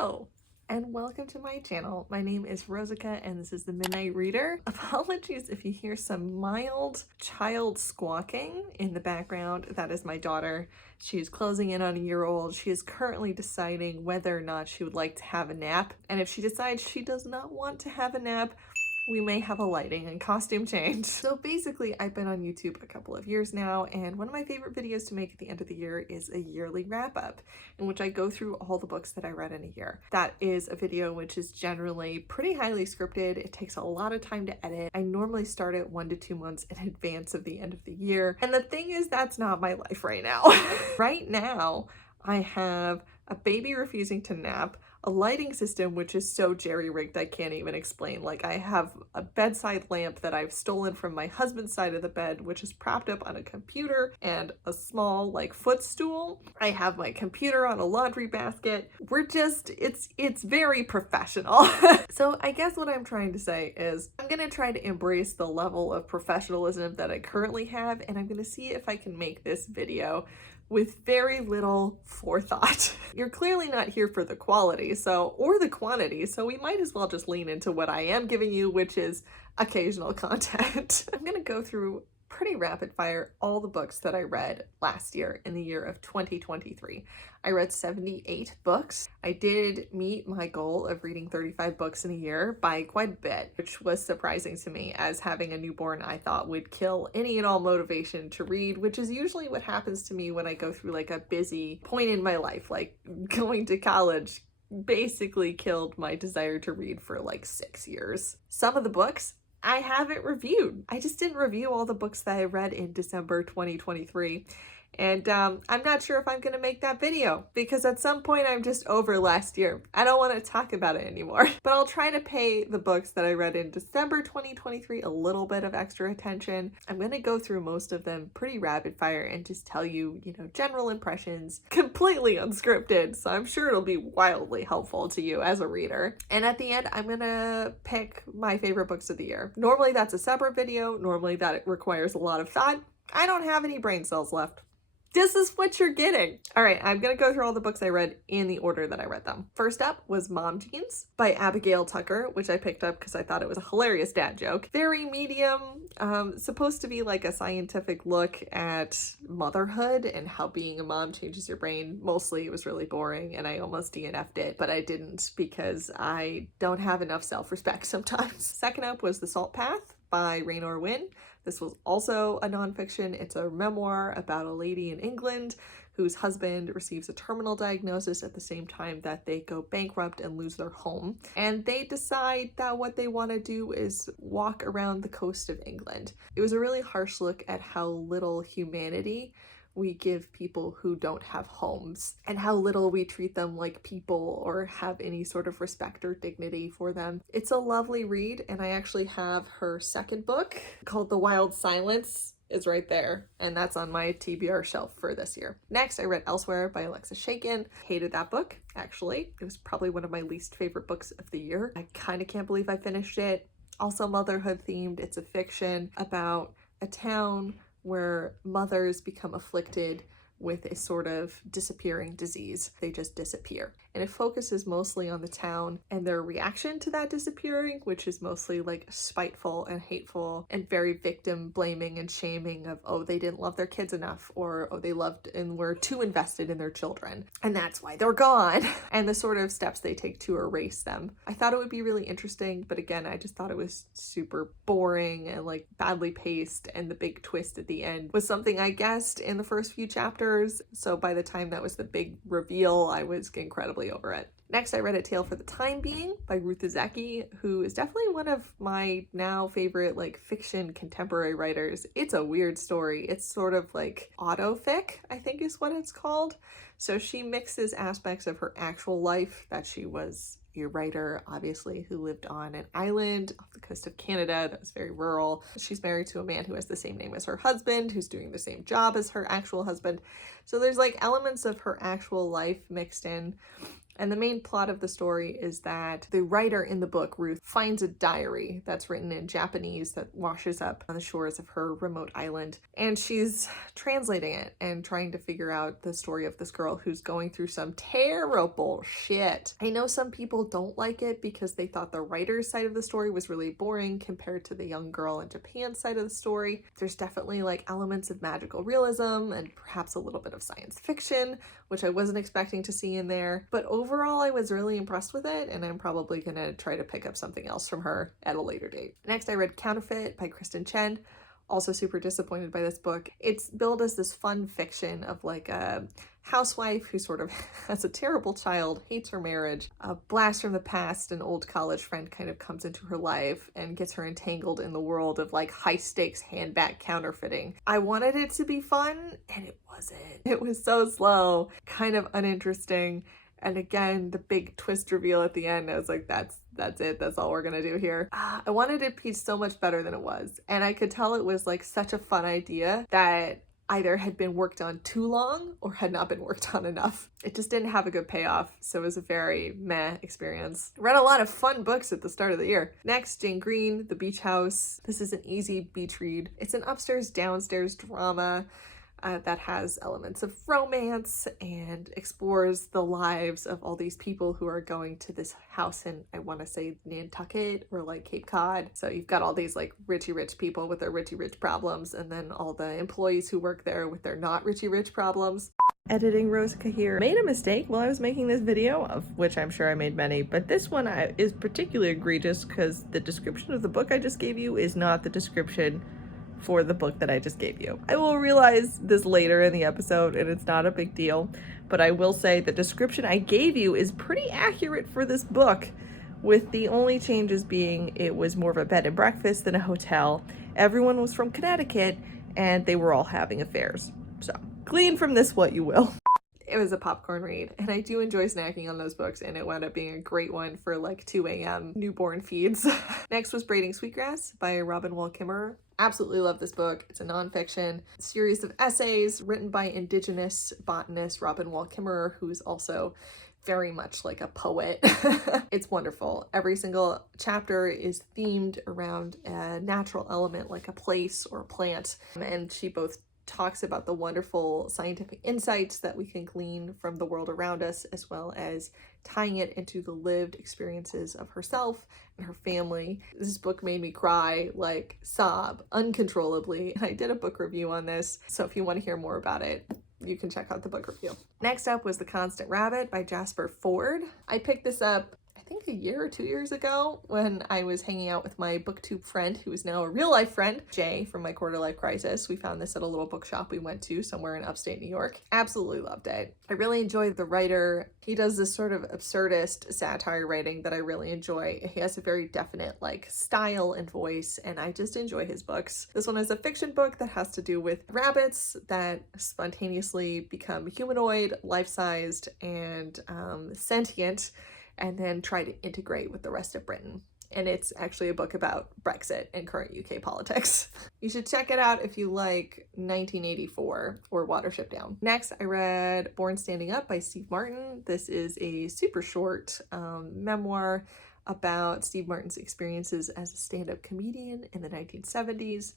Hello and welcome to my channel. My name is Rosica and this is the Midnight Reader. Apologies if you hear some mild child squawking in the background. That is my daughter. She's closing in on a year old. She is currently deciding whether or not she would like to have a nap. And if she decides she does not want to have a nap, we may have a lighting and costume change. So basically, I've been on YouTube a couple of years now, and one of my favorite videos to make at the end of the year is a yearly wrap-up, in which I go through all the books that I read in a year. That is a video which is generally pretty highly scripted. It takes a lot of time to edit. I normally start it 1 to 2 months in advance of the end of the year. And the thing is, that's not my life right now. Right now, I have a baby refusing to nap, a lighting system which is so jerry-rigged I can't even explain. Like, I have a bedside lamp that I've stolen from my husband's side of the bed, which is propped up on a computer and a small like footstool. I have my computer on a laundry basket. We're just, it's very professional. So I guess what I'm trying to say is I'm gonna try to embrace the level of professionalism that I currently have, and I'm gonna see if I can make this video with very little forethought. You're clearly not here for the quality, or the quantity, so we might as well just lean into what I am giving you, which is occasional content. I'm gonna go through pretty rapid fire all the books that I read last year in the year of 2023. I read 78 books. I did meet my goal of reading 35 books in a year by quite a bit, which was surprising to me, as having a newborn I thought would kill any and all motivation to read, which is usually what happens to me when I go through like a busy point in my life, like going to college basically killed my desire to read for like 6 years. Some of the books I haven't reviewed. I just didn't review all the books that I read in December 2023. And I'm not sure if I'm going to make that video, because at some point I'm just over last year. I don't want to talk about it anymore. But I'll try to pay the books that I read in December 2023 a little bit of extra attention. I'm going to go through most of them pretty rapid fire and just tell you, general impressions, completely unscripted. So I'm sure it'll be wildly helpful to you as a reader. And at the end, I'm going to pick my favorite books of the year. Normally that's a separate video. Normally that requires a lot of thought. I don't have any brain cells left. This is what you're getting. All right, I'm gonna go through all the books I read in the order that I read them. First up was Mom Jeans by Abigail Tucker, which I picked up because I thought it was a hilarious dad joke. Very medium, supposed to be like a scientific look at motherhood and how being a mom changes your brain. Mostly it was really boring and I almost DNF'd it, but I didn't because I don't have enough self-respect sometimes. Second up was The Salt Path by Raynor Winn. This was also a nonfiction. It's a memoir about a lady in England whose husband receives a terminal diagnosis at the same time that they go bankrupt and lose their home. And they decide that what they want to do is walk around the coast of England. It was a really harsh look at how little humanity we give people who don't have homes, and how little we treat them like people or have any sort of respect or dignity for them. It's a lovely read, and I actually have her second book called The Wild Silence is right there, and that's on my TBR shelf for this year. Next, I read Elsewhere by Alexa Shakin. Hated that book, actually. It was probably one of my least favorite books of the year. I kind of can't believe I finished it. Also motherhood themed. It's a fiction about a town where mothers become afflicted with a sort of disappearing disease. They just disappear. And it focuses mostly on the town and their reaction to that disappearing, which is mostly like spiteful and hateful and very victim blaming and shaming of, oh, they didn't love their kids enough, or oh, they loved and were too invested in their children, and that's why they're gone. And the sort of steps they take to erase them. I thought it would be really interesting, but again, I just thought it was super boring and like badly paced, and the big twist at the end was something I guessed in the first few chapters. So by the time that was the big reveal, I was incredibly over it. Next, I read A Tale for the Time Being by Ruth Zeki, who is definitely one of my now favorite like fiction contemporary writers. It's a weird story. It's sort of like autofic, I think is what it's called. So she mixes aspects of her actual life, that she was a writer, obviously, who lived on an island off the coast of Canada that was very rural. She's married to a man who has the same name as her husband, who's doing the same job as her actual husband. So there's like elements of her actual life mixed in And the main plot of the story is that the writer in the book, Ruth, finds a diary that's written in Japanese that washes up on the shores of her remote island. And she's translating it and trying to figure out the story of this girl who's going through some terrible shit. I know some people don't like it because they thought the writer's side of the story was really boring compared to the young girl in Japan's side of the story. There's definitely like elements of magical realism and perhaps a little bit of science fiction, which I wasn't expecting to see in there. But overall, I was really impressed with it, and I'm probably gonna try to pick up something else from her at a later date. Next, I read Counterfeit by Kristen Chen. Also super disappointed by this book. It's billed as this fun fiction of like a housewife who sort of has a terrible child, hates her marriage, a blast from the past, an old college friend kind of comes into her life and gets her entangled in the world of like high stakes handbag counterfeiting. I wanted it to be fun and it wasn't. It was so slow, kind of uninteresting. And again, the big twist reveal at the end, I was like, that's it. That's all we're gonna do here. I wanted it to be so much better than it was. And I could tell it was like such a fun idea that either had been worked on too long or had not been worked on enough. It just didn't have a good payoff, so it was a very meh experience. Read a lot of fun books at the start of the year. Next, Jane Green, The Beach House. This is an easy beach read. It's an upstairs, downstairs drama that has elements of romance and explores the lives of all these people who are going to this house in, I want to say, Nantucket or like Cape Cod. So you've got all these like richy rich people with their richy rich problems, and then all the employees who work there with their not richy rich problems. Editing Rosica here. Made a mistake while I was making this video, of which I'm sure I made many, but this one is particularly egregious because the description of the book I just gave you is not the description for the book that I just gave you. I will realize this later in the episode and it's not a big deal, but I will say the description I gave you is pretty accurate for this book, with the only changes being it was more of a bed and breakfast than a hotel. Everyone was from Connecticut and they were all having affairs. So glean from this what you will. It was a popcorn read, and I do enjoy snacking on those books, and it wound up being a great one for like 2 a.m. newborn feeds. Next was Braiding Sweetgrass by Robin Wall Kimmerer. Absolutely love this book. It's a nonfiction series of essays written by Indigenous botanist Robin Wall Kimmerer, who's also very much like a poet. It's wonderful. Every single chapter is themed around a natural element like a place or a plant, and she both talks about the wonderful scientific insights that we can glean from the world around us, as well as tying it into the lived experiences of herself and her family. This book made me cry, like sob uncontrollably, and I did a book review on this, so if you want to hear more about it, you can check out the book review. Next up was The Constant Rabbit by Jasper Fforde. I picked this up I think a year or 2 years ago when I was hanging out with my booktube friend, who is now a real life friend, Jay from My Quarter Life Crisis. We found this at a little bookshop we went to somewhere in upstate New York. Absolutely loved it. I really enjoyed the writer. He does this sort of absurdist satire writing that I really enjoy. He has a very definite like style and voice, and I just enjoy his books. This one is a fiction book that has to do with rabbits that spontaneously become humanoid, life-sized, and sentient, and then try to integrate with the rest of Britain. And it's actually a book about Brexit and current UK politics. You should check it out if you like 1984 or Watership Down. Next, I read Born Standing Up by Steve Martin. This is a super short memoir about Steve Martin's experiences as a stand-up comedian in the 1970s.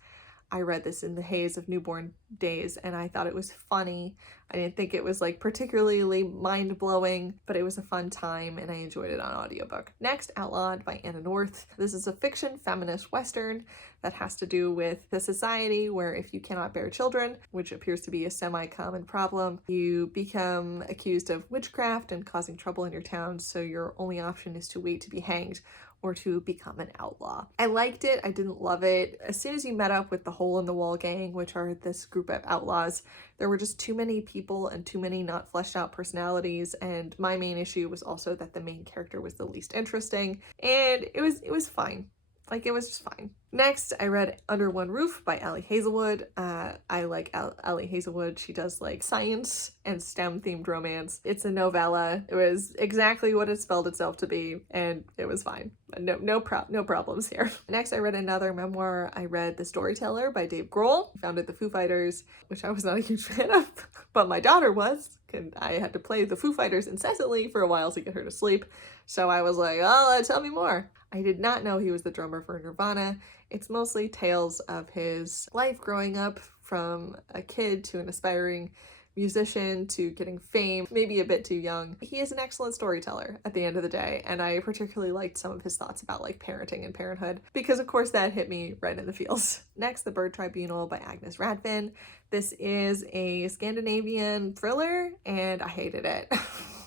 I read this in the haze of newborn days and I thought it was funny. I didn't think it was like particularly mind-blowing, but it was a fun time and I enjoyed it on audiobook. Next, Outlawed by Anna North. This is a fiction feminist western that has to do with the society where if you cannot bear children, which appears to be a semi-common problem, you become accused of witchcraft and causing trouble in your town, so your only option is to wait to be hanged or to become an outlaw. I liked it. I didn't love it. As soon as you met up with the Hole in the Wall gang, which are this group of outlaws, there were just too many people and too many not fleshed out personalities, and my main issue was also that the main character was the least interesting, and it was fine. Like, it was just fine. Next, I read Under One Roof by Ali Hazelwood. I like Ali Hazelwood. She does like science and STEM themed romance. It's a novella. It was exactly what it spelled itself to be, and it was fine. No problems here. Next, I read another memoir. I read The Storyteller by Dave Grohl. He founded the Foo Fighters, which I was not a huge fan of, but my daughter was. And I had to play the Foo Fighters incessantly for a while to get her to sleep. So I was like, oh, tell me more. I did not know he was the drummer for Nirvana. It's mostly tales of his life growing up from a kid to an aspiring musician to getting fame, maybe a bit too young. He is an excellent storyteller at the end of the day, and I particularly liked some of his thoughts about like parenting and parenthood, because of course that hit me right in the feels. Next, The Bird Tribunal by Agnes Radfin. This is a Scandinavian thriller, and I hated it.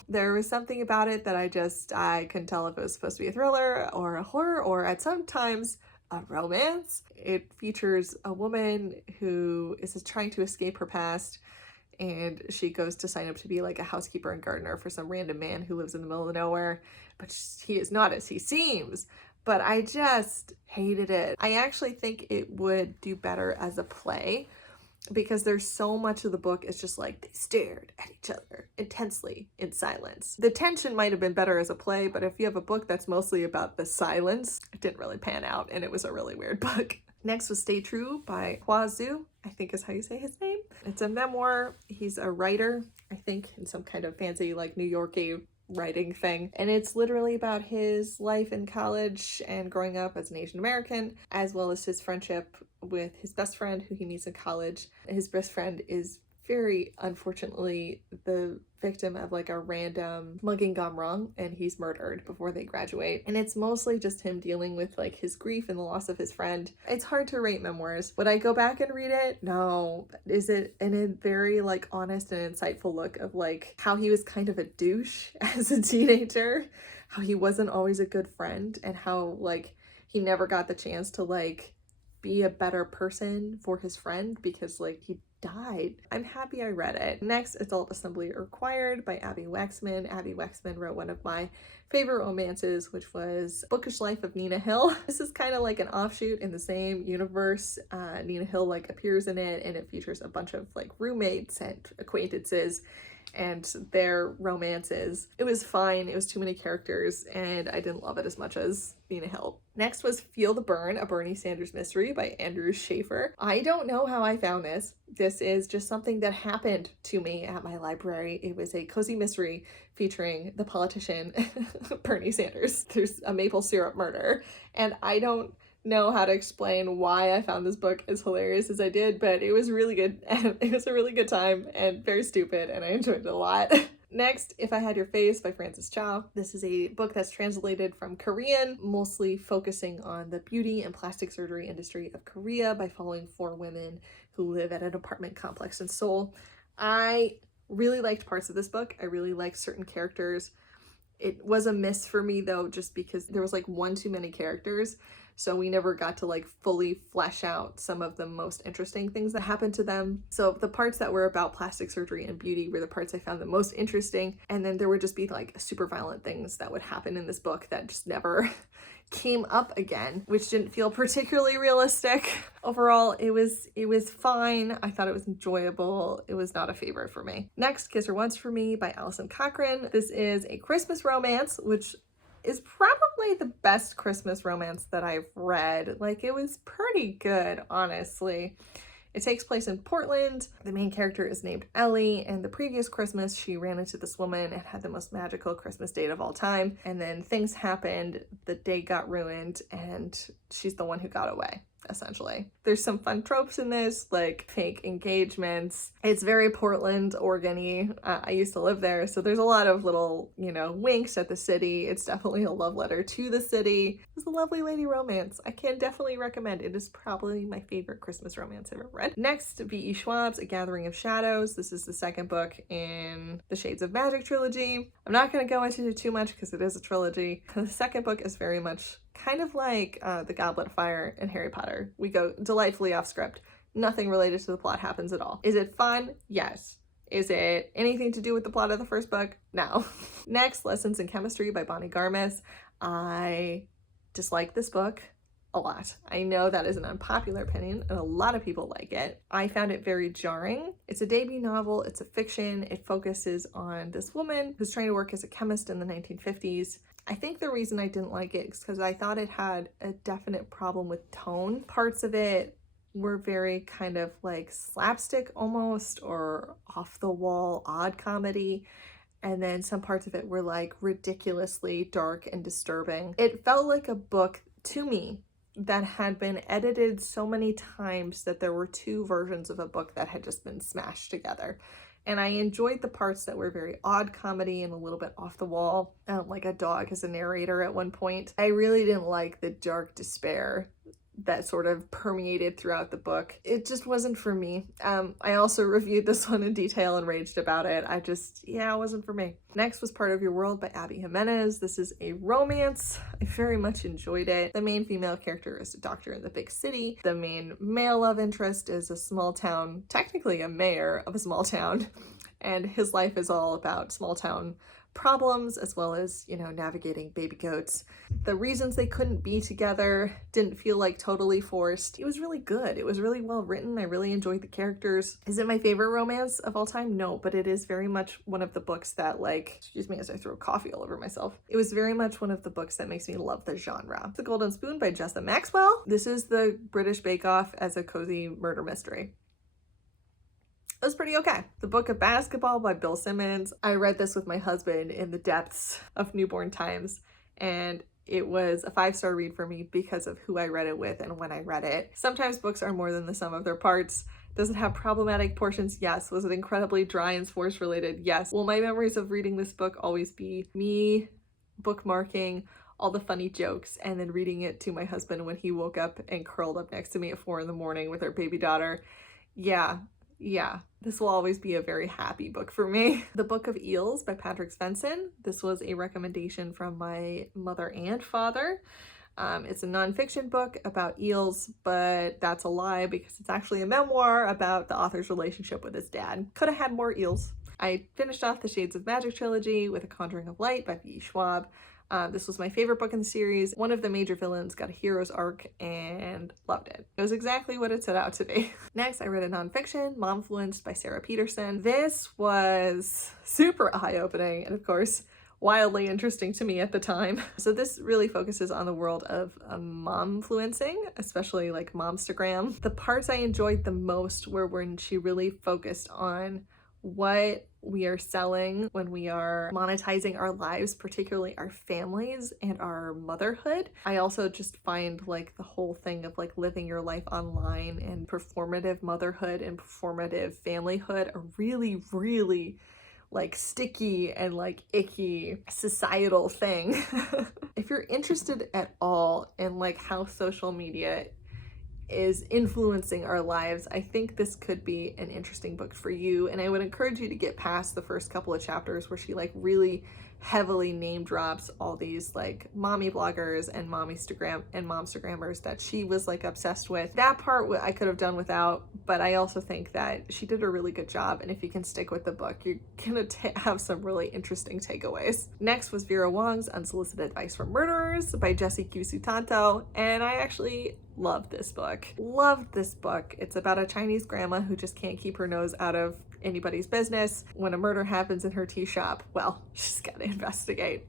There was something about it that I couldn't tell if it was supposed to be a thriller or a horror or at some times a romance. It features a woman who is trying to escape her past, and she goes to sign up to be like a housekeeper and gardener for some random man who lives in the middle of nowhere, but he is not as he seems. But I just hated it. I actually think it would do better as a play, because there's so much of the book is just like they stared at each other intensely in silence. The tension might have been better as a play, but if you have a book that's mostly about the silence, it didn't really pan out, and it was a really weird book. Next was Stay True by Hua Zhu, I think is how you say his name. It's a memoir. He's a writer, I think, in some kind of fancy like New York-y writing thing, and it's literally about his life in college and growing up as an Asian American, as well as his friendship with his best friend who he meets in college. His best friend is very unfortunately the victim of like a random mugging gone wrong, and he's murdered before they graduate, and it's mostly just him dealing with like his grief and the loss of his friend. It's hard to rate memoirs. Would I go back and read it? No. Is it a very like honest and insightful look of like how he was kind of a douche as a teenager, how he wasn't always a good friend, and how like he never got the chance to like be a better person for his friend because like he died. I'm happy I read it. Next, Adult Assembly Required by Abby Waxman. Abby Waxman wrote one of my favorite romances, which was Bookish Life of Nina Hill. This is kind of like an offshoot in the same universe. Nina Hill like appears in it, and it features a bunch of like roommates and acquaintances and their romances. It was fine. It was too many characters, and I didn't love it as much as Nina Hill. Next was Feel the Burn, a Bernie Sanders mystery by Andrew Schaefer. I don't know how I found this. This is just something that happened to me at my library. It was a cozy mystery featuring the politician Bernie Sanders. There's a maple syrup murder, and I don't know how to explain why I found this book as hilarious as I did, but it was really good, and it was a really good time and very stupid, and I enjoyed it a lot. Next, If I Had Your Face by Frances Chow. This is a book that's translated from Korean, mostly focusing on the beauty and plastic surgery industry of Korea by following 4 women who live at an apartment complex in Seoul. I really liked parts of this book. I really liked certain characters. It was a miss for me though, just because there was like one too many characters. So we never got to like fully flesh out some of the most interesting things that happened to them. So the parts that were about plastic surgery and beauty were the parts I found the most interesting. And then there would just be like super violent things that would happen in this book that just never came up again, which didn't feel particularly realistic. Overall, it was fine. I thought it was enjoyable. It was not a favorite for me. Next, Kiss Her Once for Me by Alison Cochran. This is a Christmas romance, which is probably the best Christmas romance that I've read. Like, it was pretty good, honestly. It takes place in Portland. The main character is named Ellie, and the previous Christmas she ran into this woman and had the most magical Christmas date of all time. And then things happened, the date got ruined, and she's the one who got away, essentially. There's some fun tropes in this, like fake engagements. It's very Portland, Oregon-y. I used to live there, so there's a lot of little, winks at the city. It's definitely a love letter to the city. It's a lovely lady romance. I can definitely recommend. It is probably my favorite Christmas romance I've ever read. Next, V.E. Schwab's A Gathering of Shadows. This is the second book in the Shades of Magic trilogy. I'm not going to go into it too much because it is a trilogy. The second book is very much kind of like The Goblet of Fire and Harry Potter. We go delightfully off script. Nothing related to the plot happens at all. Is it fun? Yes. Is it anything to do with the plot of the first book? No. Next, Lessons in Chemistry by Bonnie Garmis. I dislike this book a lot. I know that is an unpopular opinion and a lot of people like it. I found it very jarring. It's a debut novel, it's a fiction. It focuses on this woman who's trying to work as a chemist in the 1950s. I think the reason I didn't like it is because I thought it had a definite problem with tone. Parts of it were very kind of like slapstick almost, or off the wall odd comedy. And then some parts of it were like ridiculously dark and disturbing. It felt like a book to me that had been edited so many times that there were two versions of a book that had just been smashed together. And I enjoyed the parts that were very odd comedy and a little bit off the wall, like a dog as a narrator at one point. I really didn't like the dark despair that sort of permeated throughout the book. It just wasn't for me. I also reviewed this one in detail and raged about it. It wasn't for me. Next was Part of Your World by Abby Jimenez. This is a romance. I very much enjoyed it. The main female character is a doctor in the big city. The main male love interest is a small town, technically a mayor of a small town, and his life is all about small town problems as well as, navigating baby goats. The reasons they couldn't be together didn't feel like totally forced. It was really good. It was really well written. I really enjoyed the characters. Is it my favorite romance of all time? No, but it is very much one of the books that, excuse me as I throw coffee all over myself. It was very much one of the books that makes me love the genre. The Golden Spoon by Jessa Maxwell. This is the British Bake Off as a cozy murder mystery. It was pretty okay. The Book of Basketball by Bill Simmons. I read this with my husband in the depths of newborn times, and it was a 5-star read for me because of who I read it with and when I read it. Sometimes books are more than the sum of their parts. Does it have problematic portions? Yes. Was it incredibly dry and sports related? Yes. Will my memories of reading this book always be me bookmarking all the funny jokes and then reading it to my husband when he woke up and curled up next to me at 4 a.m. with our baby daughter? Yeah, this will always be a very happy book for me. The Book of Eels by Patrick Svensson. This was a recommendation from my mother and father. It's a nonfiction book about eels, but that's a lie because it's actually a memoir about the author's relationship with his dad. Could have had more eels. I finished off the Shades of Magic trilogy with A Conjuring of Light by V.E. Schwab. This was my favorite book in the series. One of the major villains got a hero's arc and loved it. It was exactly what it set out to be. Next, I read a nonfiction, Momfluenced by Sarah Peterson. This was super eye-opening and, of course, wildly interesting to me at the time. So this really focuses on the world of momfluencing, especially like Momstagram. The parts I enjoyed the most were when she really focused on what we are selling when we are monetizing our lives, particularly our families and our motherhood. I also just find the whole thing of living your life online and performative motherhood and performative familyhood a really, really sticky and icky societal thing. If you're interested at all in how social media is influencing our lives, I think this could be an interesting book for you, and I would encourage you to get past the first couple of chapters where she really heavily name drops all these mommy bloggers and momstagrammers that she was obsessed with. That part I could have done without, but I also think that she did a really good job, and if you can stick with the book, you're gonna have some really interesting takeaways. Next was Vera Wong's Unsolicited Advice from Murderers by Jessie Q. Sutanto, and I actually loved this book. It's about a Chinese grandma who just can't keep her nose out of anybody's business. When a murder happens in her tea shop, well, she's got to investigate.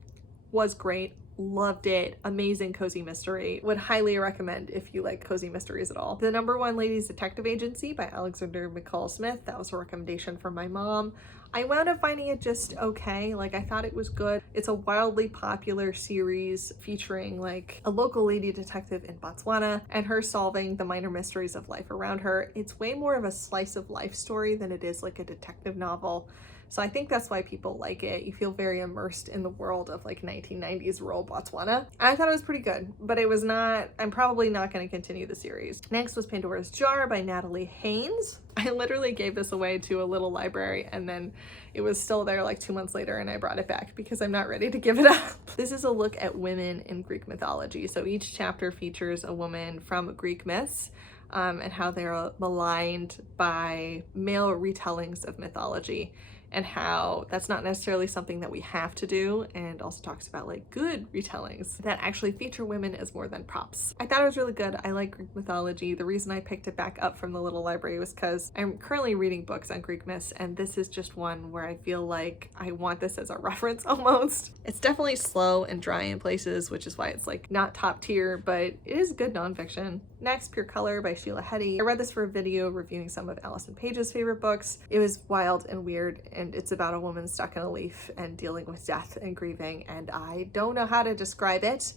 Was great. Loved it. Amazing cozy mystery. Would highly recommend if you like cozy mysteries at all. The Number One Ladies Detective Agency by Alexander McCall Smith. That was a recommendation from my mom. I wound up finding it just okay. I thought it was good. It's a wildly popular series featuring a local lady detective in Botswana and her solving the minor mysteries of life around her. It's way more of a slice of life story than it is a detective novel. So I think that's why people like it. You feel very immersed in the world of 1990s rural Botswana. I thought it was pretty good, but it was not, I'm probably not going to continue the series. Next was Pandora's Jar by Natalie Haynes. I literally gave this away to a little library and then it was still there 2 months later and I brought it back because I'm not ready to give it up. This is a look at women in Greek mythology. So each chapter features a woman from Greek myths and how they're maligned by male retellings of mythology. and how that's not necessarily something that we have to do, and also talks about like good retellings that actually feature women as more than props. I thought it was really good. I like Greek mythology. The reason I picked it back up from the little library was because I'm currently reading books on Greek myths, and this is just one where I feel like I want this as a reference almost. It's definitely slow and dry in places, which is why it's like not top tier, but it is good nonfiction. Next, Pure Color by Sheila Heti. I read this for a video reviewing some of Allison Page's favorite books. It was wild and weird, and it's about a woman stuck in a leaf and dealing with death and grieving, and I don't know how to describe it.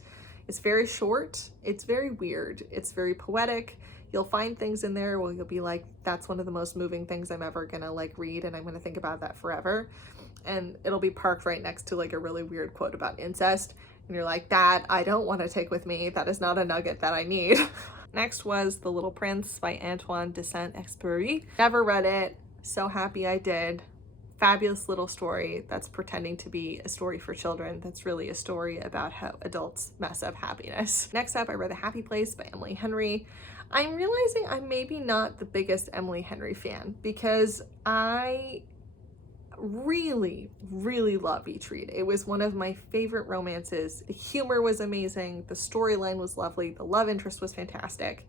It's very short, it's very weird, it's very poetic. You'll find things in there where you'll be like, that's one of the most moving things I'm ever gonna like read, and I'm gonna think about that forever. And it'll be parked right next to like a really weird quote about incest, and you're like, that I don't want to take with me. That is not a nugget that I need. Next was The Little Prince by Antoine de Saint-Exupéry. Never read it, so happy I did. Fabulous little story that's pretending to be a story for children that's really a story about how adults mess up happiness. Next up, I read The Happy Place by Emily Henry. I'm realizing I'm maybe not the biggest Emily Henry fan because I really love each read. It was one of my favorite romances. The humor was amazing, the storyline was lovely, the love interest was fantastic,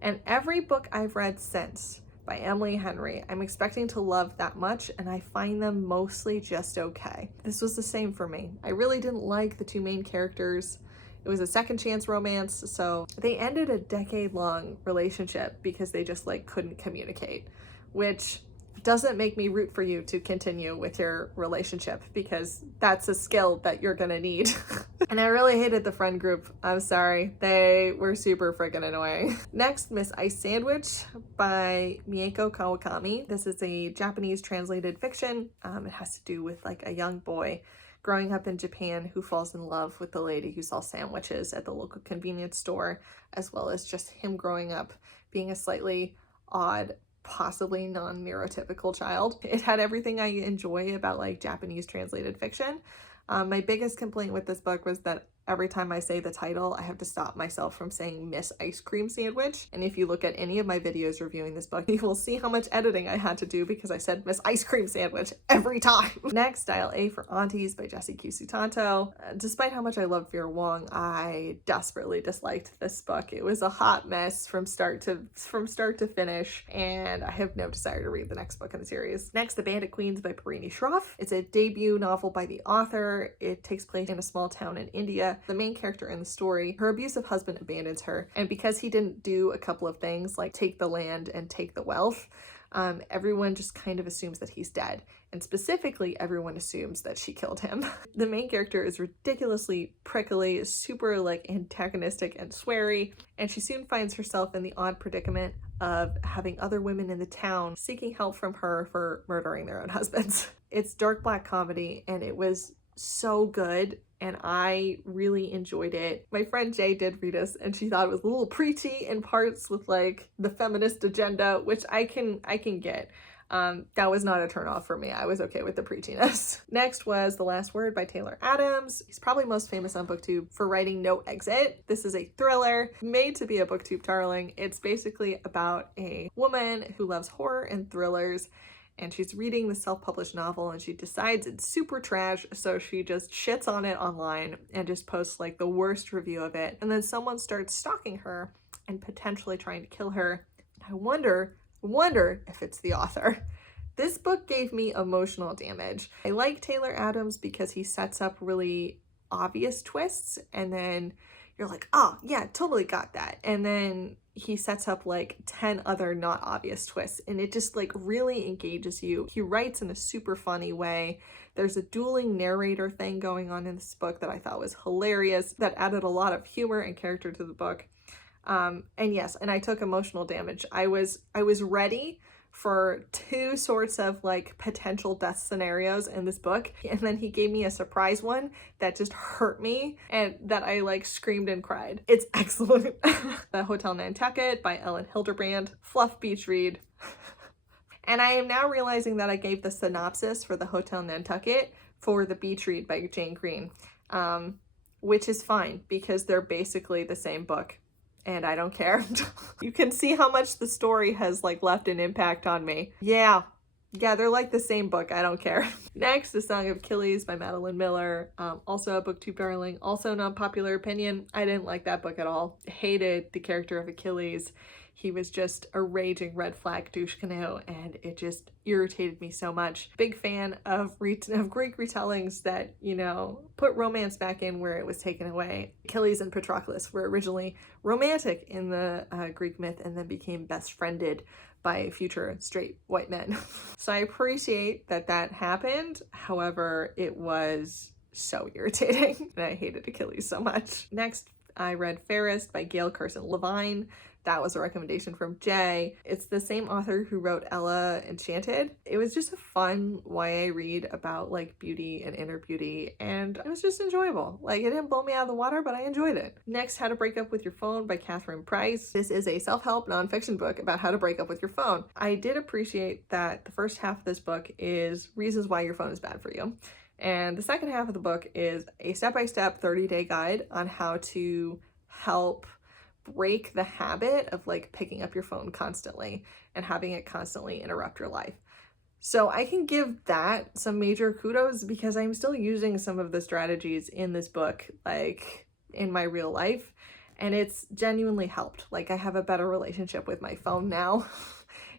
and every book I've read since by Emily Henry I'm expecting to love that much, and I find them mostly just okay. This was the same for me. I really didn't like the two main characters. It was a second chance romance, so they ended a decade-long relationship because they just like couldn't communicate, which doesn't make me root for you to continue with your relationship because that's a skill that you're gonna need. And I really hated the friend group. I'm sorry. They were super freaking annoying. Next, Miss Ice Sandwich by Mieko Kawakami. This is a Japanese translated fiction. It has to do with like a young boy growing up in Japan who falls in love with the lady who sells sandwiches at the local convenience store, as well as just him growing up being a slightly odd, possibly non-neurotypical child. It had everything I enjoy about like Japanese translated fiction. My biggest complaint with this book was that every time I say the title, I have to stop myself from saying Miss Ice Cream Sandwich. And if you look at any of my videos reviewing this book, you will see how much editing I had to do because I said Miss Ice Cream Sandwich every time. Next, Dial A for Aunties by Jessie Q. Sutanto. Despite how much I love Vera Wong, I desperately disliked this book. It was a hot mess from start to finish, and I have no desire to read the next book in the series. Next, The Bandit Queens by Parini Shroff. It's a debut novel by the author. It takes place in a small town in India. The main character in the story, her abusive husband abandons her, and because he didn't do a couple of things like take the land and take the wealth, everyone just kind of assumes that he's dead, and specifically everyone assumes that she killed him. The main character is ridiculously prickly, super like antagonistic and sweary, and she soon finds herself in the odd predicament of having other women in the town seeking help from her for murdering their own husbands. It's dark black comedy, and it was so good, and I really enjoyed it. My friend Jay did read us, and she thought it was a little preachy in parts with like the feminist agenda, which I can get. That was not a turnoff for me. I was okay with the preachiness. Next was The Last Word by Taylor Adams. He's probably most famous on BookTube for writing No Exit. This is a thriller made to be a BookTube darling. It's basically about a woman who loves horror and thrillers, and she's reading the self-published novel and she decides it's super trash, so she just shits on it online and just posts like the worst review of it. And then someone starts stalking her and potentially trying to kill her. I wonder if it's the author. This book gave me emotional damage. I like Taylor Adams because he sets up really obvious twists, and then you're like, oh yeah, totally got that. And then he sets up like 10 other not obvious twists, and it just like really engages you. He writes in a super funny way. There's a dueling narrator thing going on in this book that I thought was hilarious, that added a lot of humor and character to the book. And yes, and I took emotional damage. I was ready for two sorts of like potential death scenarios in this book, and then he gave me a surprise one that just hurt me and that I like screamed and cried. It's excellent. The Hotel Nantucket by Ellen Hilderbrand. Fluff beach read. And I am now realizing that I gave the synopsis for The Hotel Nantucket for the beach read by Jane Green, which is fine because they're basically the same book. And I don't care. You can see how much the story has like left an impact on me. Yeah, Yeah, they're like the same book. I don't care. Next, The Song of Achilles by Madeline Miller. Also a booktube darling. Also an unpopular opinion. I didn't like that book at all. Hated the character of Achilles. He was just a raging red flag douche canoe, and it just irritated me so much. Big fan of Greek retellings that, you know, put romance back in where it was taken away. Achilles and Patroclus were originally romantic in the Greek myth and then became best friended by future straight white men. So I appreciate that that happened. However, it was so irritating and I hated Achilles so much. Next, I read Fairest by Gail Carson Levine. That was a recommendation from Jay. It's the same author who wrote Ella Enchanted. It was just a fun YA read about like beauty and inner beauty, and it was just enjoyable. Like, it didn't blow me out of the water, but I enjoyed it. Next, How to Break Up with Your Phone by Catherine Price. This is a self-help nonfiction book about how to break up with your phone. I did appreciate that the first half of this book is reasons why your phone is bad for you. And the second half of the book is a step-by-step 30-day guide on how to help break the habit of like picking up your phone constantly and having it constantly interrupt your life. So I can give that some major kudos because I'm still using some of the strategies in this book like in my real life, and it's genuinely helped. Like, I have a better relationship with my phone now.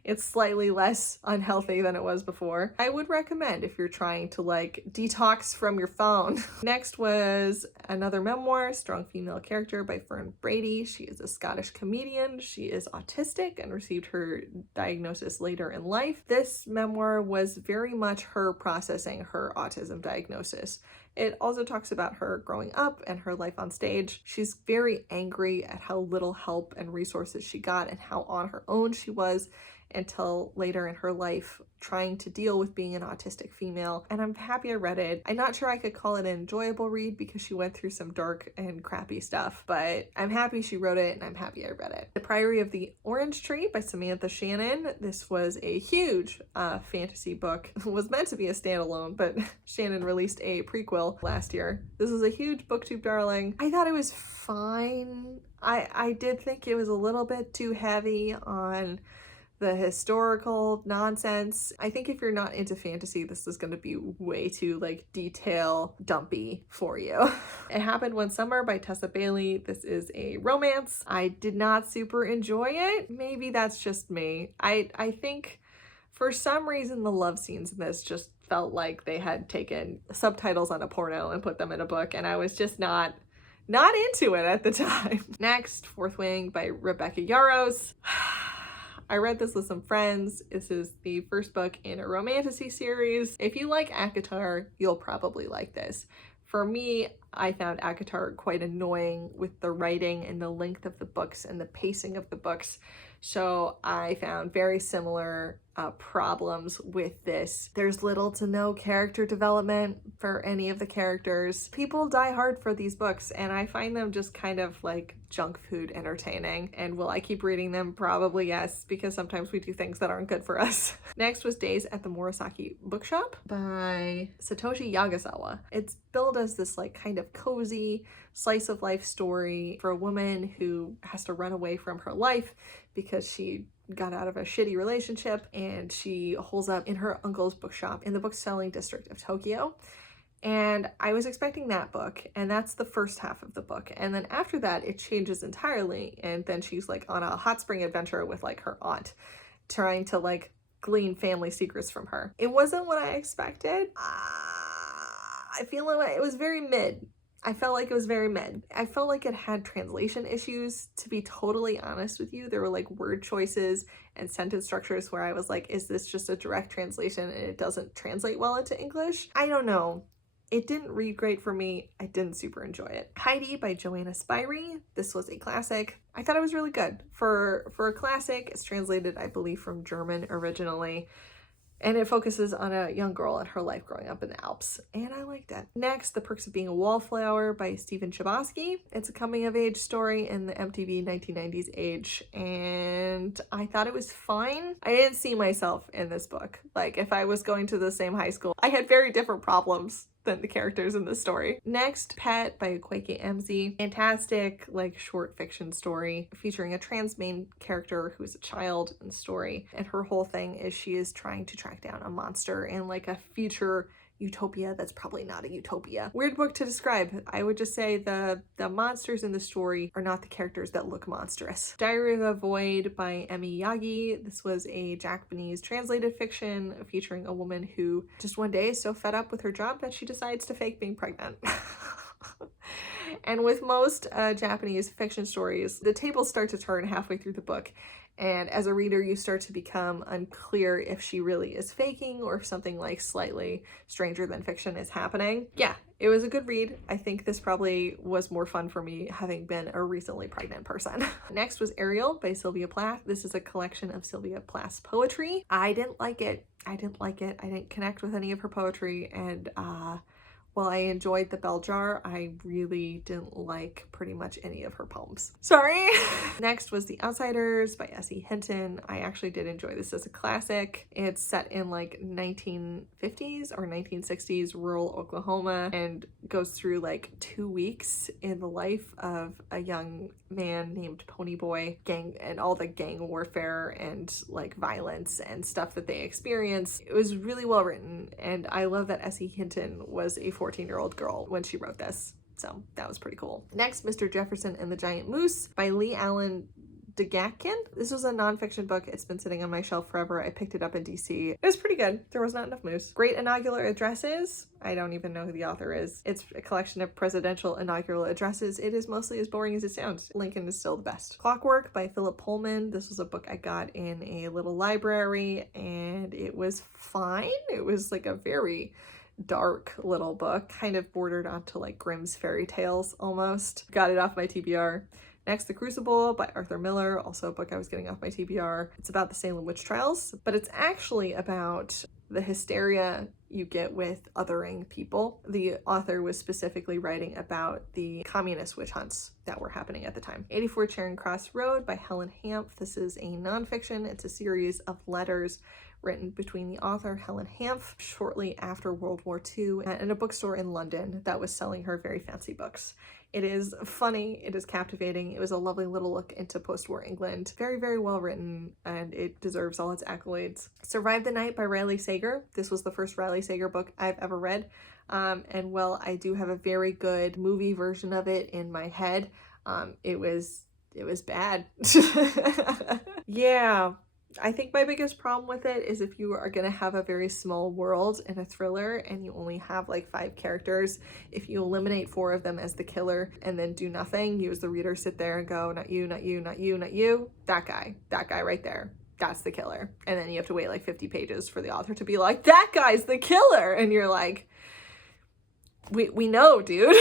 It's slightly less unhealthy than it was before. I would recommend if you're trying to like detox from your phone. Next was another memoir, Strong Female Character by Fern Brady. She is a Scottish comedian. She is autistic and received her diagnosis later in life. This memoir was very much her processing her autism diagnosis. It also talks about her growing up and her life on stage. She's very angry at how little help and resources she got and how on her own she was until later in her life trying to deal with being an autistic female. And I'm happy I read it. I'm not sure I could call it an enjoyable read because she went through some dark and crappy stuff, but I'm happy she wrote it and I'm happy I read it. The Priory of the Orange Tree by Samantha Shannon. This was a huge fantasy book. It was meant to be a standalone, but Shannon released a prequel last year. This was a huge booktube darling. I thought it was fine. I did think it was a little bit too heavy on the historical nonsense. I think if you're not into fantasy, this is going to be way too like detail dumpy for you. It Happened One Summer by Tessa Bailey. This is a romance. I did not super enjoy it. Maybe that's just me. I think for some reason the love scenes in this just felt like they had taken subtitles on a porno and put them in a book, and I was just not into it at the time. Next, Fourth Wing by Rebecca Yarros. I read this with some friends. This is the first book in a romantasy series. If you like ACOTAR, you'll probably like this. For me, I found ACOTAR quite annoying with the writing and the length of the books and the pacing of the books. So I found very similar problems with this. There's little to no character development for any of the characters. People die hard for these books, and I find them just kind of like junk food entertaining. And will I keep reading them? Probably yes, because sometimes we do things that aren't good for us. Next was Days at the Murasaki Bookshop by Satoshi Yagasawa. It's billed as this like kind of cozy slice of life story for a woman who has to run away from her life because she got out of a shitty relationship, and she holds up in her uncle's bookshop in the book-selling district of Tokyo. And I was expecting that book, and that's the first half of the book. And then after that, it changes entirely, and then she's like on a hot spring adventure with like her aunt, trying to like glean family secrets from her. It wasn't what I expected. I feel like it was very mid. I felt like it was very mid. I felt like it had translation issues, to be totally honest with you. There were like word choices and sentence structures where I was like, is this just a direct translation and it doesn't translate well into English? I don't know. It didn't read great for me. I didn't super enjoy it. Heidi by Joanna Spyri. This was a classic. I thought it was really good. For a classic, it's translated, I believe, from German originally. And it focuses on a young girl and her life growing up in the Alps, and I liked it. Next, The Perks of Being a Wallflower by Stephen Chbosky. It's a coming-of-age story in the MTV 1990s age, and I thought it was fine. I didn't see myself in this book. Like, if I was going to the same high school, I had very different problems than the characters in the story. Next, Pet by Kweke Emzi. Fantastic, like, short fiction story featuring a trans main character who is a child in the story. And her whole thing is she is trying to track down a monster in like a future utopia that's probably not a utopia. Weird book to describe. I would just say the monsters in the story are not the characters that look monstrous. Diary of a Void by Emi Yagi. This was a Japanese translated fiction featuring a woman who just one day is so fed up with her job that she decides to fake being pregnant. And with most Japanese fiction stories, the tables start to turn halfway through the book. And as a reader, you start to become unclear if she really is faking or if something like slightly stranger than fiction is happening. Yeah, it was a good read. I think this probably was more fun for me having been a recently pregnant person. Next was Ariel by Sylvia Plath. This is a collection of Sylvia Plath's poetry. I didn't like it. I didn't connect with any of her poetry, and while I enjoyed The Bell Jar, I really didn't like pretty much any of her poems. Sorry! Next was The Outsiders by S.E. Hinton. I actually did enjoy this as a classic. It's set in like 1950s or 1960s rural Oklahoma and goes through like 2 weeks in the life of a young man named Ponyboy, and all the gang warfare and like violence and stuff that they experience. It was really well written, and I love that S.E. Hinton was a 14-year-old girl when she wrote this. So that was pretty cool. Next, Mr. Jefferson and the Giant Moose by Lee Allen DeGatkin. This was a nonfiction book. It's been sitting on my shelf forever. I picked it up in DC. It was pretty good. There was not enough moose. Great Inaugural Addresses. I don't even know who the author is. It's a collection of presidential inaugural addresses. It is mostly as boring as it sounds. Lincoln is still the best. Clockwork by Philip Pullman. This was a book I got in a little library, and it was fine. It was like a very dark little book, kind of bordered onto like Grimm's fairy tales almost. Got it off my TBR. Next, The Crucible by Arthur Miller, also a book I was getting off my TBR. It's about the Salem witch trials, but it's actually about the hysteria you get with othering people. The author was specifically writing about the communist witch hunts that were happening at the time. 84 Charing Cross Road by Helen Hanff. This is a nonfiction. It's a series of letters written between the author, Helen Hanff, shortly after World War II, in a bookstore in London that was selling her very fancy books. It is funny, it is captivating, it was a lovely little look into post-war England. Very, very well written, and it deserves all its accolades. Survive the Night by Riley Sager. This was the first Riley Sager book I've ever read, and while I do have a very good movie version of it in my head, it was bad. Yeah. I think my biggest problem with it is if you are going to have a very small world in a thriller and you only have like 5 characters, if you eliminate 4 of them as the killer and then do nothing, you as the reader sit there and go, not you, not you, not you, not you, that guy right there, that's the killer. And then you have to wait like 50 pages for the author to be like, that guy's the killer. And you're like, we know, dude.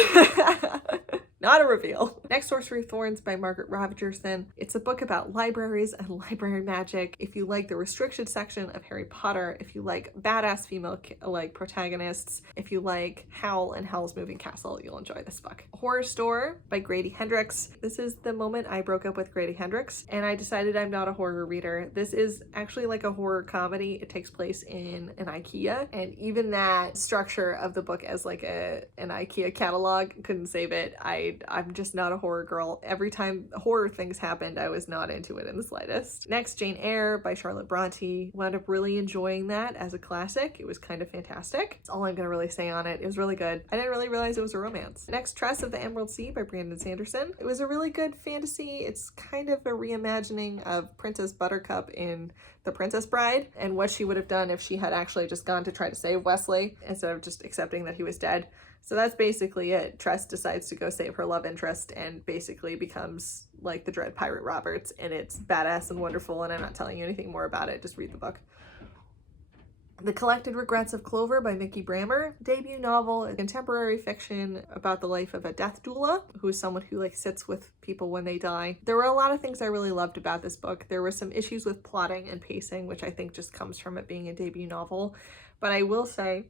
Not a reveal. Next, Sorcery Thorns by Margaret Rogerson. It's a book about libraries and library magic. If you like the restricted section of Harry Potter, if you like badass female like protagonists, if you like Howl and Howl's Moving Castle, you'll enjoy this book. Horror Store by Grady Hendrix. This is the moment I broke up with Grady Hendrix and I decided I'm not a horror reader. This is actually like a horror comedy. It takes place in an IKEA, and even that structure of the book as like an IKEA catalog couldn't save it. I'm just not a horror girl. Every time horror things happened, I was not into it in the slightest. Next, Jane Eyre by Charlotte Bronte. Wound up really enjoying that as a classic. It was kind of fantastic. That's all I'm gonna really say on it. It was really good. I didn't really realize it was a romance. Next, Tress of the Emerald Sea by Brandon Sanderson. It was a really good fantasy. It's kind of a reimagining of Princess Buttercup in The Princess Bride and what she would have done if she had actually just gone to try to save Wesley instead of just accepting that he was dead. So that's basically it. Tress decides to go save her love interest and basically becomes like the Dread Pirate Roberts, and it's badass and wonderful, and I'm not telling you anything more about it. Just read the book. The Collected Regrets of Clover by Mickey Brammer. Debut novel, contemporary fiction about the life of a death doula, who is someone who like sits with people when they die. There were a lot of things I really loved about this book. There were some issues with plotting and pacing, which I think just comes from it being a debut novel. But I will say,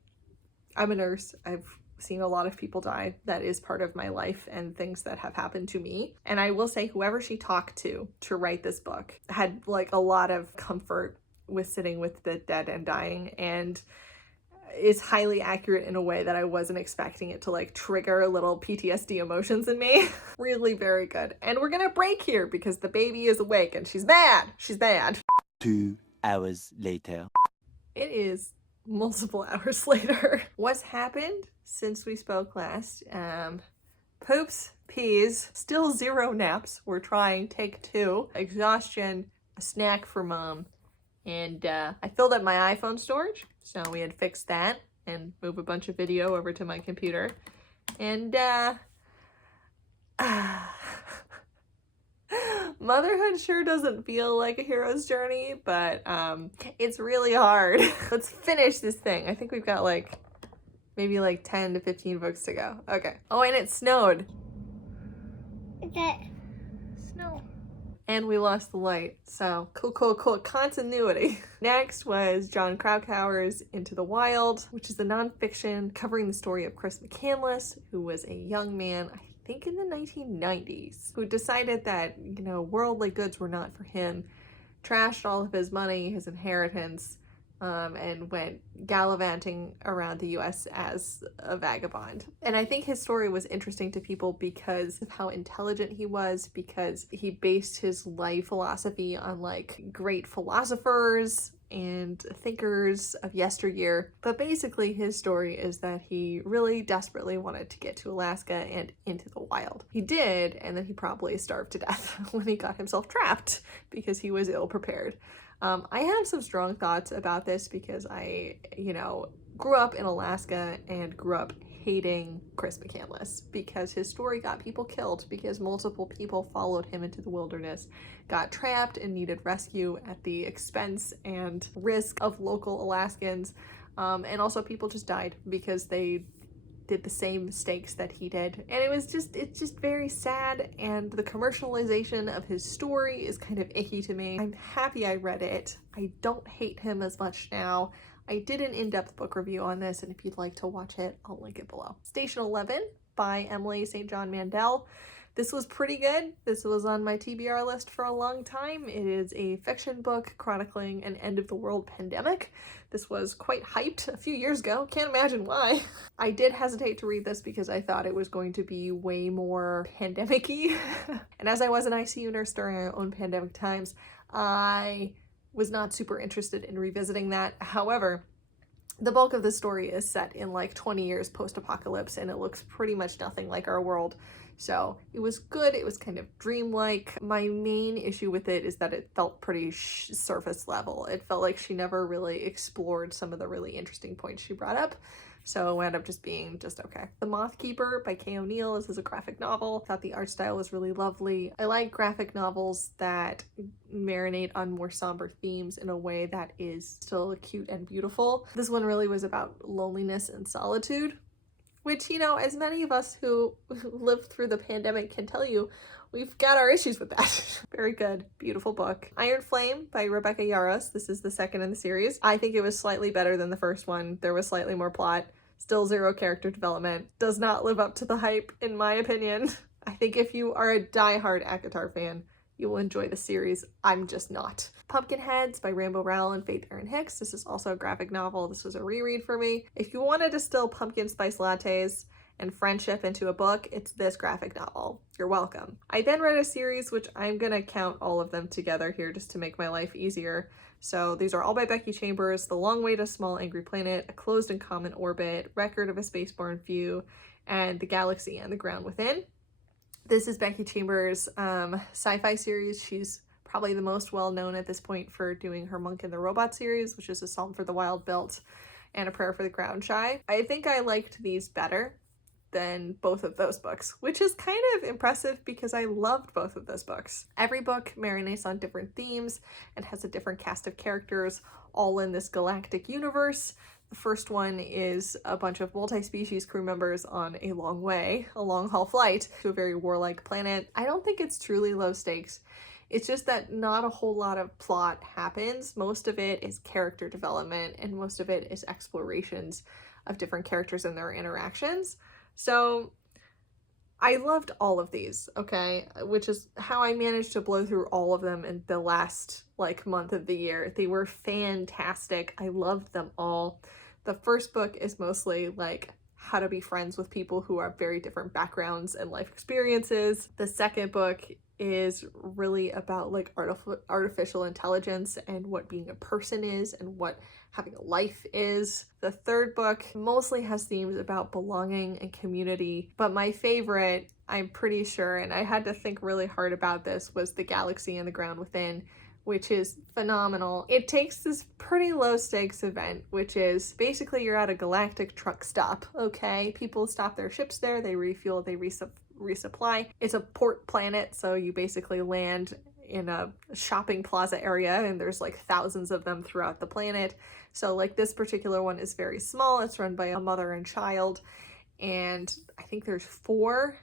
I'm a nurse. I've seen a lot of people die. That is part of my life and things that have happened to me. And I will say whoever she talked to write this book had like a lot of comfort with sitting with the dead and dying. And is highly accurate in a way that I wasn't expecting it to like trigger little PTSD emotions in me. Really very good. And we're gonna break here because the baby is awake and she's mad. She's mad. 2 hours later. It is multiple hours later. What's happened since we spoke last? Poops, pees, still 0 naps. We're trying, take 2. Exhaustion, a snack for mom. And I filled up my iPhone storage, so we had fixed that and move a bunch of video over to my computer. And motherhood sure doesn't feel like a hero's journey, but it's really hard. Let's finish this thing. I think we've got like maybe like 10 to 15 books to go. Okay. Oh, and it snowed. Okay. Snow. And we lost the light. So cool. Continuity. Next was John Krakauer's Into the Wild, which is the nonfiction covering the story of Chris McCandless, who was a young man, I think in the 1990s, who decided that, you know, worldly goods were not for him, trashed all of his money, his inheritance, and went gallivanting around the US as a vagabond. And I think his story was interesting to people because of how intelligent he was, because he based his life philosophy on like great philosophers and thinkers of yesteryear. But basically his story is that he really desperately wanted to get to Alaska and into the wild. He did, and then he probably starved to death when he got himself trapped because he was ill prepared. I have some strong thoughts about this because I, you know, grew up in Alaska and grew up hating Chris McCandless because his story got people killed because multiple people followed him into the wilderness, got trapped and needed rescue at the expense and risk of local Alaskans. And also people just died because they did the same mistakes that he did. And it's just very sad, and the commercialization of his story is kind of icky to me. I'm happy I read it. I don't hate him as much now. I did an in-depth book review on this, and if you'd like to watch it, I'll link it below. Station 11 by Emily St. John Mandel. This was pretty good. This was on my TBR list for a long time. It is a fiction book chronicling an end-of-the-world pandemic. This was quite hyped a few years ago. Can't imagine why. I did hesitate to read this because I thought it was going to be way more pandemic-y. And as I was an ICU nurse during our own pandemic times, I was not super interested in revisiting that. However, the bulk of the story is set in like 20 years post-apocalypse, and it looks pretty much nothing like our world. So it was good. It was kind of dreamlike. My main issue with it is that it felt pretty surface level. It felt like she never really explored some of the really interesting points she brought up. So it wound up just being just okay. The Moth Keeper by Kay O'Neill. This is a graphic novel. I thought the art style was really lovely. I like graphic novels that marinate on more somber themes in a way that is still cute and beautiful. This one really was about loneliness and solitude, which, you know, as many of us who lived through the pandemic can tell you, we've got our issues with that. Very good. Beautiful book. Iron Flame by Rebecca Yarros. This is the second in the series. I think it was slightly better than the first one. There was slightly more plot. Still 0 character development. Does not live up to the hype, in my opinion. I think if you are a diehard ACOTAR fan, you will enjoy the series. I'm just not. Pumpkinheads by Rambo Rowell and Faith Erin Hicks. This is also a graphic novel. This was a reread for me. If you want to distill pumpkin spice lattes and friendship into a book, it's this graphic novel. You're welcome. I then read a series, which I'm gonna count all of them together here just to make my life easier. So these are all by Becky Chambers: The Long Way to a Small Angry Planet, A Closed and Common Orbit, Record of a Spaceborne Few, and The Galaxy and the Ground Within. This is Becky Chambers' sci-fi series. She's probably the most well-known at this point for doing her Monk and the Robot series, which is A Psalm for the Wild Built and A Prayer for the Ground Shy. I think I liked these better than both of those books, which is kind of impressive because I loved both of those books. Every book marinates on different themes and has a different cast of characters, all in this galactic universe. The first one is a bunch of multi-species crew members on a long-haul flight to a very warlike planet. I don't think it's truly low stakes. It's just that not a whole lot of plot happens. Most of it is character development, and most of it is explorations of different characters and their interactions. So I loved all of these, okay? Which is how I managed to blow through all of them in the last month of the year. They were fantastic. I loved them all. The first book is mostly like how to be friends with people who have very different backgrounds and life experiences. The second book is really about like artificial intelligence and what being a person is and what having a life is. The third book mostly has themes about belonging and community, but my favorite, I'm pretty sure, and I had to think really hard about this, was The Galaxy and the Ground Within, which is phenomenal. It takes this pretty low stakes event, which is basically you're at a galactic truck stop, okay? People stop their ships there, they refuel, they resupply. It's a port planet, so you basically land in a shopping plaza area and there's like thousands of them throughout the planet. So like this particular one is very small. It's run by a mother and child, and I think there's four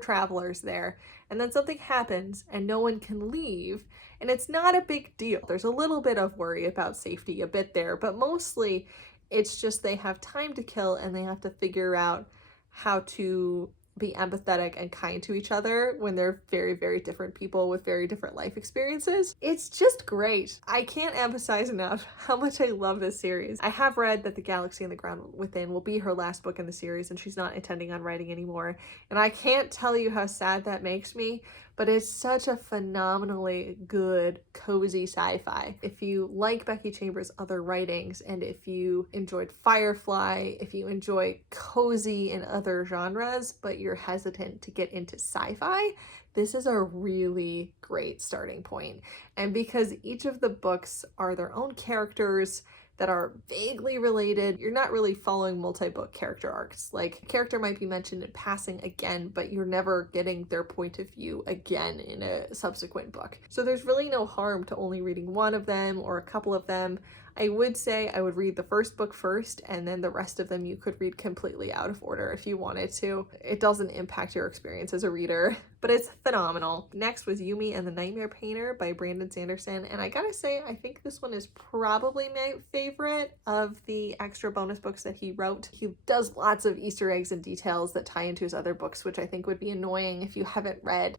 travelers there, and then something happens and no one can leave, and it's not a big deal. There's a little bit of worry about safety a bit there, but mostly it's just they have time to kill and they have to figure out how to be empathetic and kind to each other when they're very, very different people with very different life experiences. It's just great. I can't emphasize enough how much I love this series. I have read that The Galaxy and the Ground Within will be her last book in the series, and she's not intending on writing anymore. And I can't tell you how sad that makes me, but it's such a phenomenally good, cozy sci-fi. If you like Becky Chambers' other writings, and if you enjoyed Firefly, if you enjoy cozy in other genres, but you're hesitant to get into sci-fi, this is a really great starting point. And because each of the books are their own characters that are vaguely related, you're not really following multi-book character arcs. Like, a character might be mentioned in passing again, but you're never getting their point of view again in a subsequent book. So there's really no harm to only reading one of them or a couple of them. I would say I would read the first book first, and then the rest of them you could read completely out of order if you wanted to. It doesn't impact your experience as a reader, but it's phenomenal. Next was Yumi and the Nightmare Painter by Brandon Sanderson, and I gotta say, I think this one is probably my favorite of the extra bonus books that he wrote. He does lots of Easter eggs and details that tie into his other books, which I think would be annoying if you haven't read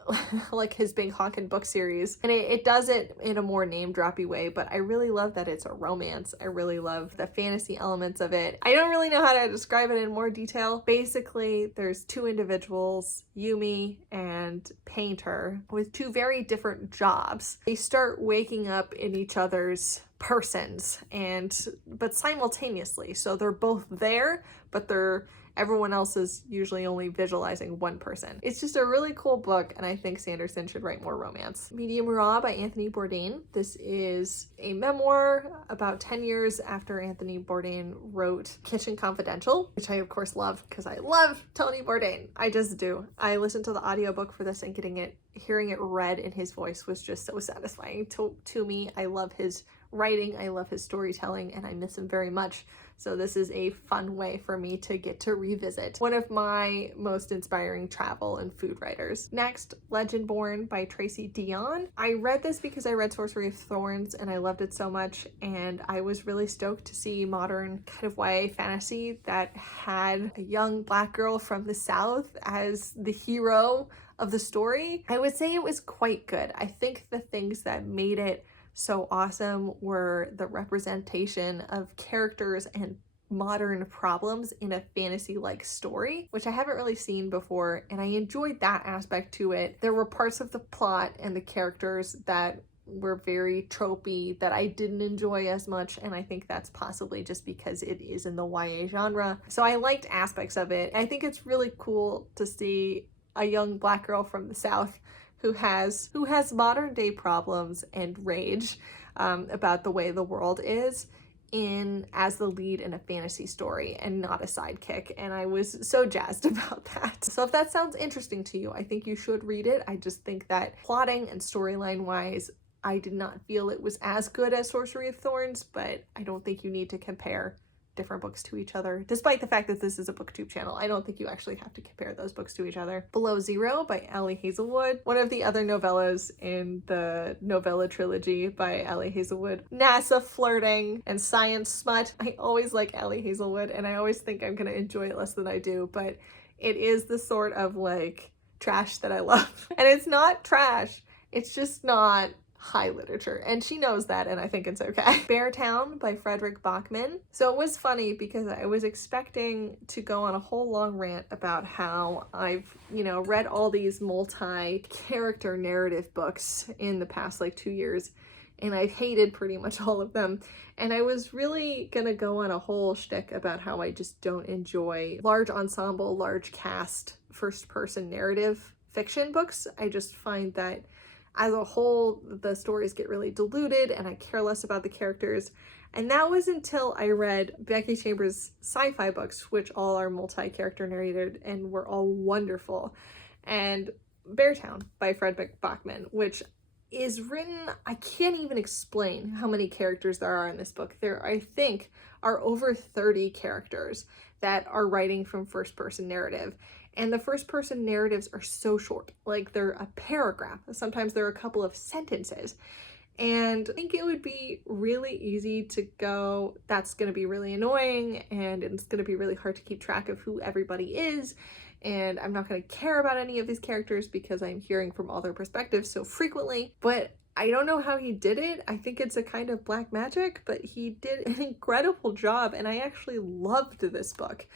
like his Big Honkin' book series. And it does it in a more name-droppy way, but I really love that it's a romance. I really love the fantasy elements of it. I don't really know how to describe it in more detail. Basically, there's two individuals, Yumi and Painter, with two very different jobs. They start waking up in each other's persons, but simultaneously. So they're both there, but everyone else is usually only visualizing one person. It's just a really cool book, and I think Sanderson should write more romance. Medium Raw by Anthony Bourdain. This is a memoir about 10 years after Anthony Bourdain wrote Kitchen Confidential, which I of course love because I love Tony Bourdain. I just do. I listened to the audiobook for this, and hearing it read in his voice was just so satisfying to me. I love his writing, I love his storytelling, and I miss him very much. So this is a fun way for me to get to revisit one of my most inspiring travel and food writers. Next, Legendborn by Tracy Deonn. I read this because I read Sorcery of Thorns and I loved it so much, and I was really stoked to see modern kind of YA fantasy that had a young Black girl from the South as the hero of the story. I would say it was quite good. I think the things that made it so awesome were the representation of characters and modern problems in a fantasy-like story, which I haven't really seen before, and I enjoyed that aspect to it. There were parts of the plot and the characters that were very tropey that I didn't enjoy as much, and I think that's possibly just because it is in the YA genre. So I liked aspects of it. I think it's really cool to see a young Black girl from the South who has modern day problems and rage about the way the world is as the lead in a fantasy story and not a sidekick, and I was so jazzed about that. So if that sounds interesting to you, I think you should read it. I just think that plotting and storyline wise, I did not feel it was as good as Sorcery of Thorns, but I don't think you need to compare different books to each other. Despite the fact that this is a booktube channel, I don't think you actually have to compare those books to each other. Below Zero by Allie Hazelwood, one of the other novellas in the novella trilogy by Allie Hazelwood. NASA flirting and science smut. I always like Allie Hazelwood, and I always think I'm gonna enjoy it less than I do, but it is the sort of like trash that I love. And it's not trash, it's just not high literature, and she knows that, and I think it's okay. Beartown by Frederick Bachman. So it was funny because I was expecting to go on a whole long rant about how I've, read all these multi-character narrative books in the past like 2 years, and I've hated pretty much all of them. And I was really gonna go on a whole shtick about how I just don't enjoy large ensemble, large cast, first-person narrative fiction books. I just find that as a whole, the stories get really diluted and I care less about the characters. And that was until I read Becky Chambers' sci-fi books, which all are multi-character narrated and were all wonderful. And Beartown by Frederick Bachman, which is written, I can't even explain how many characters there are in this book. There, I think, are over 30 characters that are writing from first-person narrative. And the first-person narratives are so short, like they're a paragraph. Sometimes they're a couple of sentences. And I think it would be really easy to go, that's going to be really annoying, and it's going to be really hard to keep track of who everybody is, and I'm not going to care about any of these characters because I'm hearing from all their perspectives so frequently. But I don't know how he did it. I think it's a kind of black magic, but he did an incredible job, and I actually loved this book.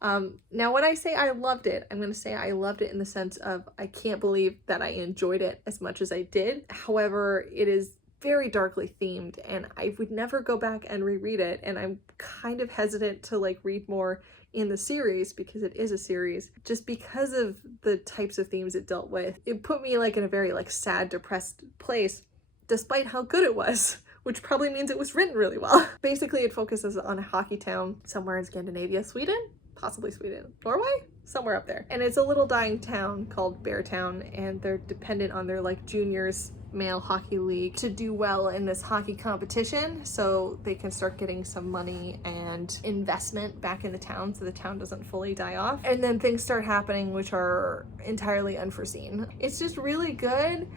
Now when I say I loved it, I'm going to say I loved it in the sense of I can't believe that I enjoyed it as much as I did. However, it is very darkly themed, and I would never go back and reread it, and I'm kind of hesitant to like read more in the series because it is a series, just because of the types of themes it dealt with. It put me like in a very like sad, depressed place, despite how good it was, which probably means it was written really well. Basically, it focuses on a hockey town somewhere in Scandinavia, Sweden, possibly Sweden, Norway, somewhere up there. And it's a little dying town called Beartown, and they're dependent on their like juniors male hockey league to do well in this hockey competition so they can start getting some money and investment back in the town so the town doesn't fully die off. And then things start happening which are entirely unforeseen. It's just really good,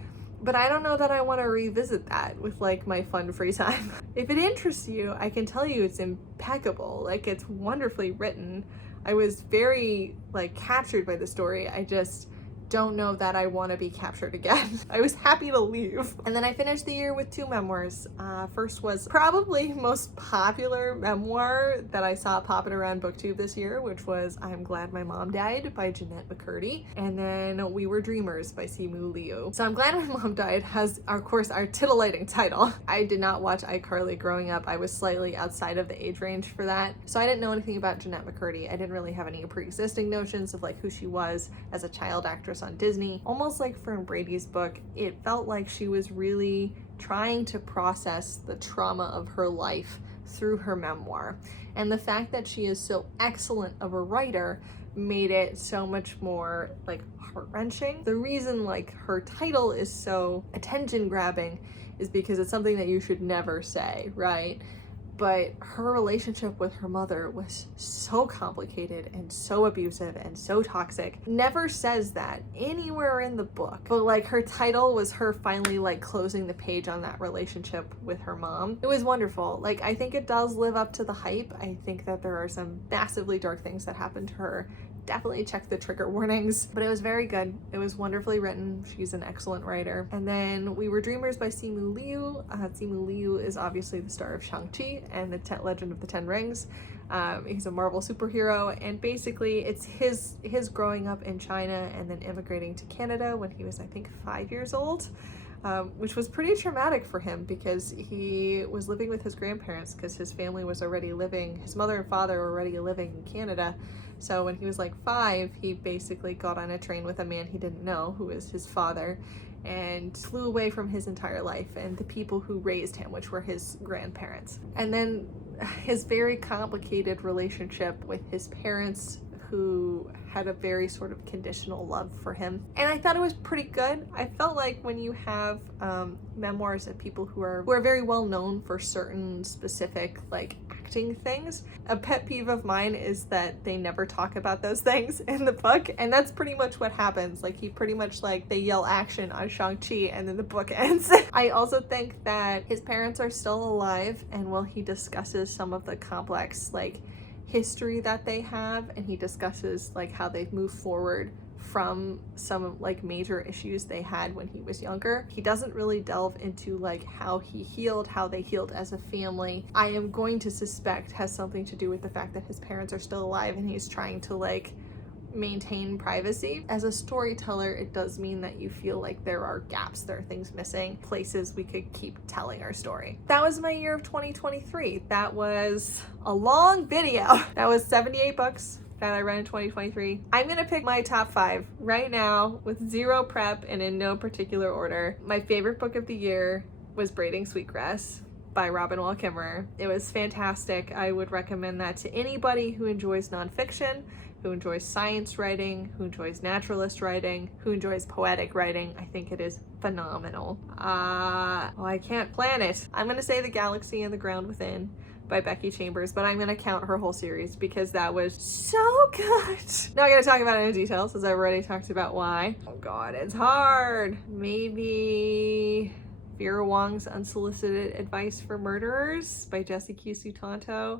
but I don't know that I want to revisit that with like my fun free time. If it interests you, I can tell you it's impeccable. Like, it's wonderfully written. I was very like captured by the story. I just don't know that I want to be captured again. I was happy to leave. And then I finished the year with 2 memoirs. First was probably most popular memoir that I saw popping around BookTube this year, which was I'm Glad My Mom Died by Jeanette McCurdy. And then We Were Dreamers by Simu Liu. So I'm Glad My Mom Died has, of course, our titillating title. I did not watch iCarly growing up. I was slightly outside of the age range for that. So I didn't know anything about Jeanette McCurdy. I didn't really have any pre-existing notions of like who she was as a child actress on Disney. Almost like Fern Brady's book, it felt like she was really trying to process the trauma of her life through her memoir. And the fact that she is so excellent of a writer made it so much more like heart-wrenching. The reason like her title is so attention-grabbing is because it's something that you should never say, right? But her relationship with her mother was so complicated and so abusive and so toxic. Never says that anywhere in the book, but like her title was her finally like closing the page on that relationship with her mom. It was wonderful. Like, I think it does live up to the hype. I think that there are some massively dark things that happened to her. Definitely check the trigger warnings, but it was very good. It was wonderfully written. She's an excellent writer. And then We Were Dreamers by Simu Liu. Simu Liu is obviously the star of Shang-Chi and the Legend of the Ten Rings. He's a Marvel superhero, and basically it's his growing up in China and then immigrating to Canada when he was, I think, 5 years old. Which was pretty traumatic for him because he was living with his grandparents because his family was already living, his mother and father were already living in Canada. So when he was like 5, he basically got on a train with a man he didn't know, who was his father, and flew away from his entire life and the people who raised him, which were his grandparents. And then his very complicated relationship with his parents, who had a very sort of conditional love for him. And I thought it was pretty good. I felt like when you have memoirs of people who are very well known for certain specific like acting things, a pet peeve of mine is that they never talk about those things in the book, and that's pretty much what happens. Like, he pretty much like they yell action on Shang-Chi and then the book ends. I also think that his parents are still alive, and while he discusses some of the complex like history that they have, and he discusses like how they've moved forward from some like major issues they had when he was younger. He doesn't really delve into like how he healed, how they healed as a family. I am going to suspect has something to do with the fact that his parents are still alive and he's trying to like maintain privacy. As a storyteller, it does mean that you feel like there are gaps, there are things missing, places we could keep telling our story. That was my year of 2023. That was a long video. That was 78 books that I read in 2023. I'm gonna pick my top 5 right now with zero prep and in no particular order. My favorite book of the year was Braiding Sweetgrass by Robin Wall Kimmerer. It was fantastic. I would recommend that to anybody who enjoys nonfiction, who enjoys science writing, who enjoys naturalist writing, who enjoys poetic writing. I think it is phenomenal. I can't plan it. I'm gonna say The Galaxy and the Ground Within by Becky Chambers, but I'm gonna count her whole series because that was so good. Not gonna talk about it in detail since I've already talked about why. Oh God, it's hard. Maybe Vera Wong's Unsolicited Advice for Murderers by Jesse Q. Sutanto.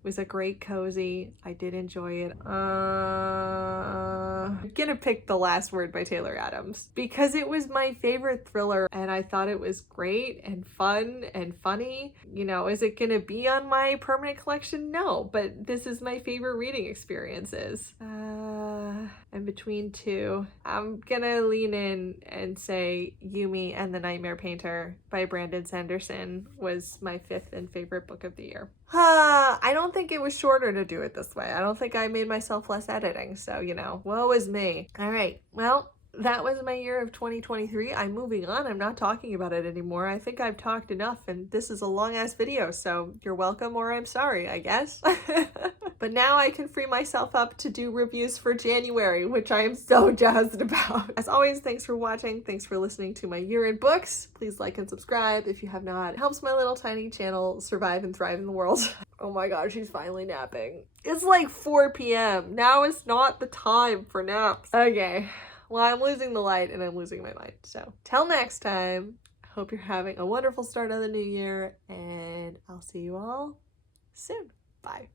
It was a great cozy. I did enjoy it. I'm gonna pick The Last Word by Taylor Adams because it was my favorite thriller and I thought it was great and fun and funny. You know, is it gonna be on my permanent collection? No, but this is my favorite reading experiences. I'm between two. I'm gonna lean in and say Yumi and the Nightmare Painter by Brandon Sanderson was my 5th and favorite book of the year. I don't think it was shorter to do it this way. I don't think I made myself less editing, so you know, woe is me. All right, well, that was my year of 2023. I'm moving on. I'm not talking about it anymore. I think I've talked enough and this is a long ass video, so you're welcome or I'm sorry, I guess. But now I can free myself up to do reviews for January, which I am so jazzed about. As always, thanks for watching. Thanks for listening to my year in books. Please like and subscribe if you have not. It helps my little tiny channel survive and thrive in the world. Oh my god, she's finally napping. It's like 4 p.m. Now is not the time for naps. Okay, well, I'm losing the light and I'm losing my mind. So till next time, I hope you're having a wonderful start of the new year and I'll see you all soon. Bye.